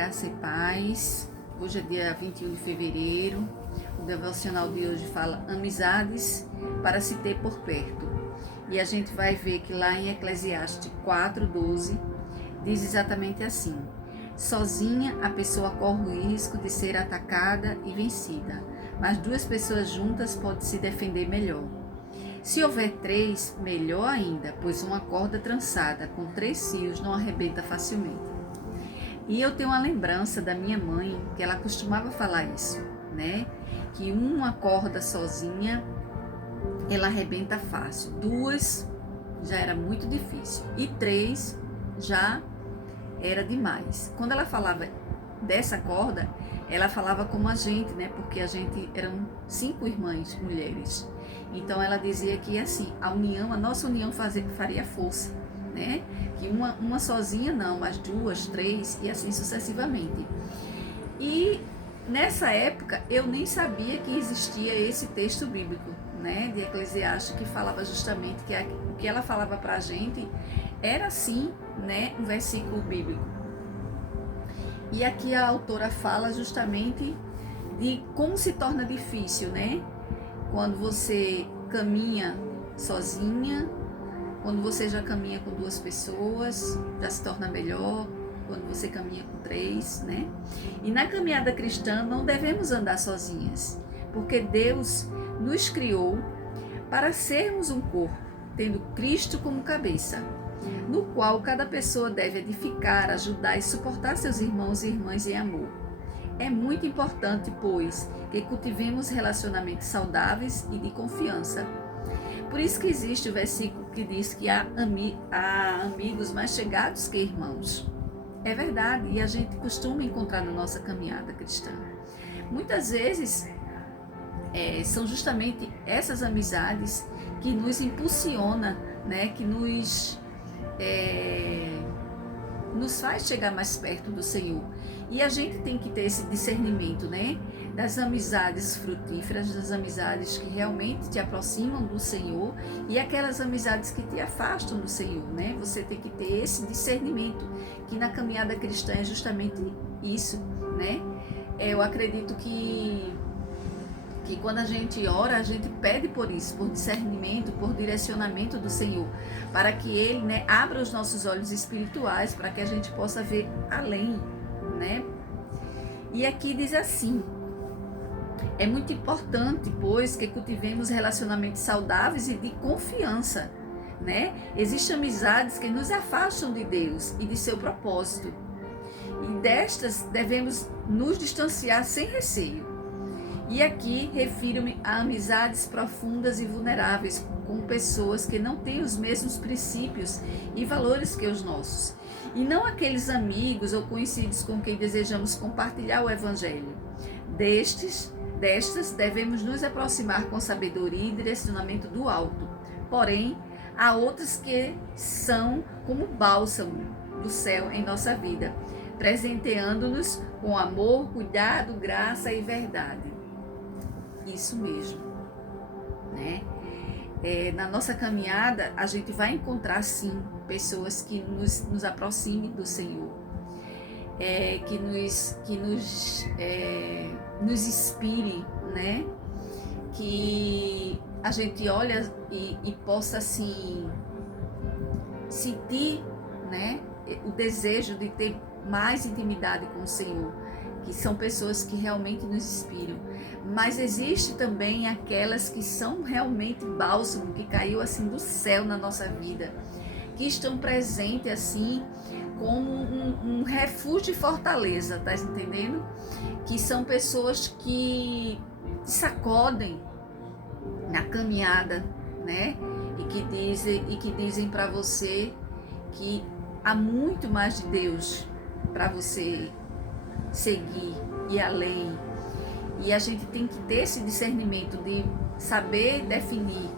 graça e paz. Hoje é dia 21 de fevereiro. O devocional de hoje fala amizades para se ter por perto. E a gente vai ver que lá em Eclesiastes 4:12 diz exatamente assim: sozinha a pessoa corre o risco de ser atacada e vencida, mas duas pessoas juntas podem se defender melhor. Se houver três, melhor ainda, pois uma corda trançada com 3 fios não arrebenta facilmente. E eu tenho uma lembrança da minha mãe, que ela costumava falar isso, né? Que uma corda sozinha, ela arrebenta fácil. 2 já era muito difícil. E 3 já era demais. Quando ela falava dessa corda, ela falava como a gente, né? Porque a gente eram 5 irmãs mulheres. Então ela dizia que assim, a nossa união faria força, né? Que uma sozinha não, mas 2, 3 e assim sucessivamente. E nessa época eu nem sabia que existia esse texto bíblico, né? De Eclesiastes, que falava justamente que o que ela falava pra gente era assim, né? Um versículo bíblico. E aqui a autora fala justamente de como se torna difícil, né? Quando você caminha sozinha, quando você já caminha com 2 pessoas, já se torna melhor, quando você caminha com 3, né? E na caminhada cristã não devemos andar sozinhas, porque Deus nos criou para sermos um corpo, tendo Cristo como cabeça, no qual cada pessoa deve edificar, ajudar e suportar seus irmãos e irmãs em amor. É muito importante, pois, que cultivemos relacionamentos saudáveis e de confiança. Por isso que existe o versículo que diz que há amigos mais chegados que irmãos. É verdade, e a gente costuma encontrar na nossa caminhada cristã. Muitas vezes são justamente essas amizades que nos impulsiona, né, que nos faz chegar mais perto do Senhor. E a gente tem que ter esse discernimento, né? Das amizades frutíferas, das amizades que realmente te aproximam do Senhor e aquelas amizades que te afastam do Senhor, né? Você tem que ter esse discernimento, que na caminhada cristã é justamente isso, né? Eu acredito que quando a gente ora, a gente pede por isso, por discernimento, por direcionamento do Senhor, para que Ele, né, abra os nossos olhos espirituais, para que a gente possa ver além, né? E aqui diz assim: é muito importante, pois, que cultivemos relacionamentos saudáveis e de confiança, né? Existem amizades que nos afastam de Deus e de seu propósito, e destas devemos nos distanciar sem receio. E aqui refiro-me a amizades profundas e vulneráveis com pessoas que não têm os mesmos princípios e valores que os nossos, e não aqueles amigos ou conhecidos com quem desejamos compartilhar o Evangelho. Destas devemos nos aproximar com sabedoria e direcionamento do alto. Porém, há outras que são como bálsamo do céu em nossa vida, presenteando-nos com amor, cuidado, graça e verdade. Isso mesmo, né? Na nossa caminhada, a gente vai encontrar, sim, pessoas que nos aproximem do Senhor, que nos inspire, né? Que a gente olha e possa, assim, sentir, né, o desejo de ter mais intimidade com o Senhor, que são pessoas que realmente nos inspiram. Mas existe também aquelas que são realmente bálsamo, que caiu assim do céu na nossa vida, que estão presentes assim como um refúgio e fortaleza, tá entendendo? Que são pessoas que sacodem na caminhada, né? E que dizem para você que há muito mais de Deus para você seguir e além. E a gente tem que ter esse discernimento de saber definir,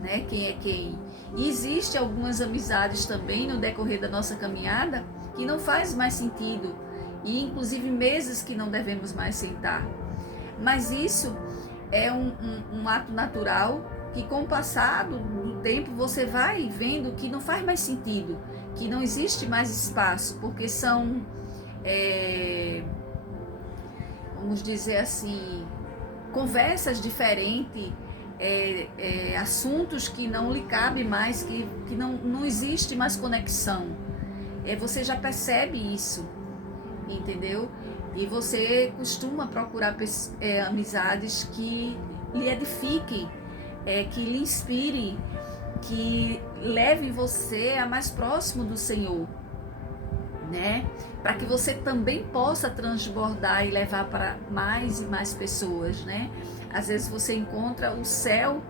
né, quem é quem. E existe algumas amizades também no decorrer da nossa caminhada que não faz mais sentido, e inclusive meses que não devemos mais sentar. Mas isso é um ato natural que, com o passar do tempo, você vai vendo que não faz mais sentido, que não existe mais espaço, porque são vamos dizer assim, conversas diferentes, assuntos que não lhe cabe mais, que não existe mais conexão. Você já percebe isso, entendeu? E você costuma procurar amizades que lhe edifiquem, que lhe inspirem, que levem você a mais próximo do Senhor, né? Para que você também possa transbordar e levar para mais e mais pessoas, né? Às vezes você encontra o céu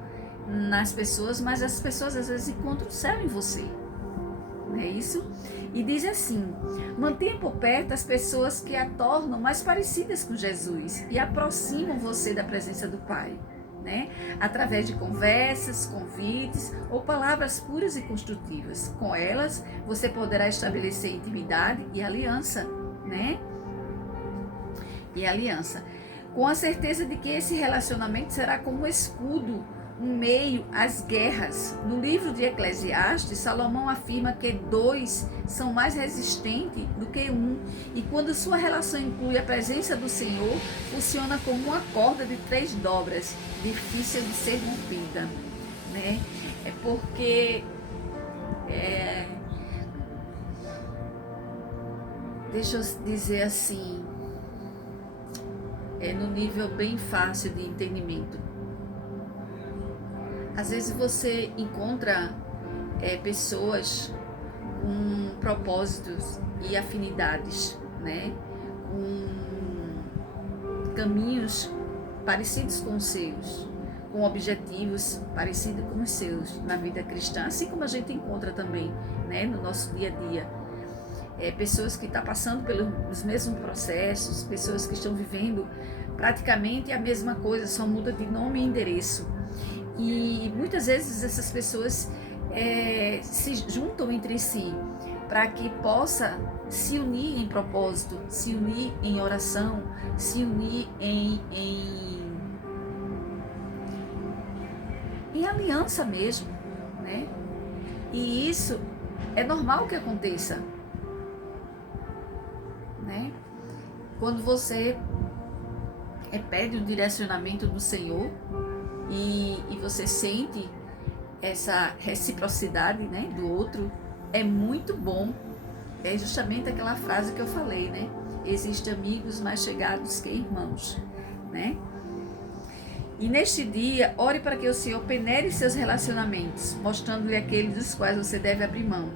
nas pessoas, mas as pessoas às vezes encontram o céu em você, não é isso? E diz assim: mantenha por perto as pessoas que a tornam mais parecidas com Jesus e aproximam você da presença do Pai, né? Através de conversas, convites ou palavras puras e construtivas. Com elas, você poderá estabelecer intimidade e aliança, né? E aliança. Com a certeza de que esse relacionamento será como um escudo, um meio às guerras. No livro de Eclesiastes, Salomão afirma que 2 são mais resistentes do que 1. E quando sua relação inclui a presença do Senhor, funciona como uma corda de 3 dobras, difícil de ser rompida, né? É porque deixa eu dizer assim, no nível bem fácil de entendimento. Às vezes você encontra pessoas com propósitos e afinidades, né? Com caminhos parecidos com os seus, com objetivos parecidos com os seus na vida cristã, assim como a gente encontra também, né, no nosso dia a dia. Pessoas que estão passando pelos mesmos processos, pessoas que estão vivendo praticamente a mesma coisa, só muda de nome e endereço. E muitas vezes essas pessoas se juntam entre si para que possa se unir em propósito, se unir em oração, se unir em aliança mesmo, né? E isso é normal que aconteça, né? Quando você pede o direcionamento do Senhor e você sente essa reciprocidade, né, do outro, é muito bom. É justamente aquela frase que eu falei, né? Existem amigos mais chegados que irmãos, né? E neste dia, ore para que o Senhor peneire seus relacionamentos, mostrando-lhe aqueles dos quais você deve abrir mão.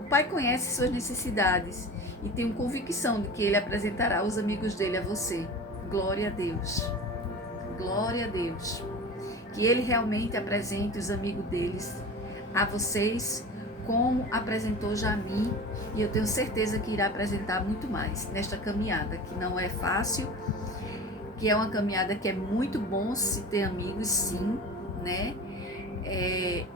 O Pai conhece suas necessidades e tenho convicção de que Ele apresentará os amigos dele a você. Glória a Deus. Glória a Deus. Que Ele realmente apresente os amigos deles a vocês, como apresentou já a mim, e eu tenho certeza que irá apresentar muito mais nesta caminhada, que não é fácil, que é uma caminhada que é muito bom se ter amigos, sim, né?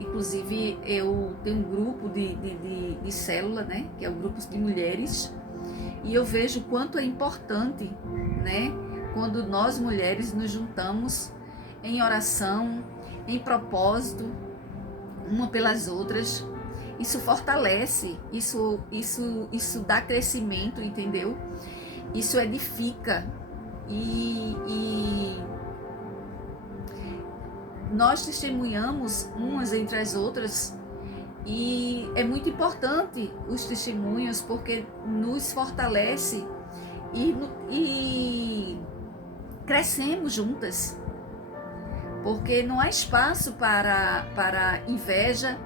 Inclusive eu tenho um grupo de célula, né? Que é o grupo de mulheres, e eu vejo o quanto é importante, né? Quando nós mulheres nos juntamos em oração, em propósito, uma pelas outras. Isso fortalece, isso dá crescimento, entendeu? Isso edifica e nós testemunhamos umas entre as outras, e é muito importante os testemunhos porque nos fortalece e crescemos juntas, porque não há espaço para inveja,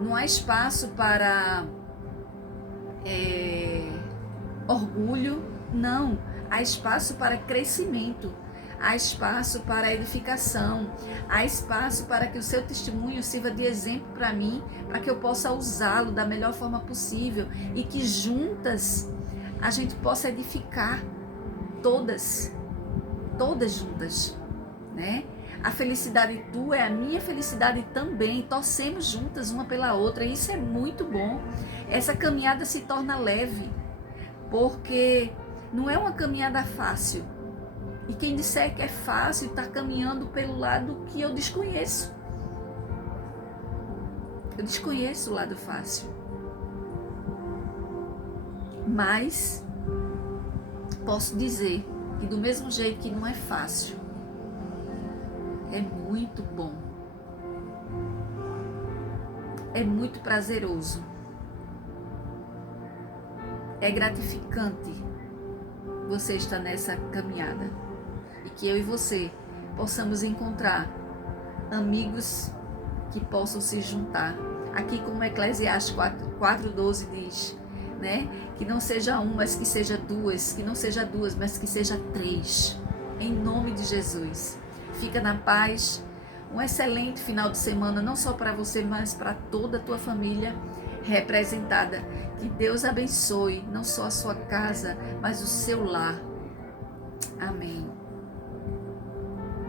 não há espaço para orgulho, não. Há espaço para crescimento, há espaço para edificação, há espaço para que o seu testemunho sirva de exemplo para mim, para que eu possa usá-lo da melhor forma possível e que juntas a gente possa edificar todas juntas, né? A felicidade tua é a minha felicidade também, torcemos juntas uma pela outra, e isso é muito bom. Essa caminhada se torna leve, porque não é uma caminhada fácil, e quem disser que é fácil está caminhando pelo lado que eu desconheço. Eu desconheço o lado fácil, mas posso dizer que do mesmo jeito que não é fácil, é muito bom, é muito prazeroso, é gratificante você estar nessa caminhada e que eu e você possamos encontrar amigos que possam se juntar. Aqui como Eclesiastes 4:12 diz, né? Que não seja um, mas que seja duas, que não seja duas, mas que seja três, em nome de Jesus. Fica na paz, um excelente final de semana, não só para você, mas para toda a tua família representada. Que Deus abençoe, não só a sua casa, mas o seu lar. Amém.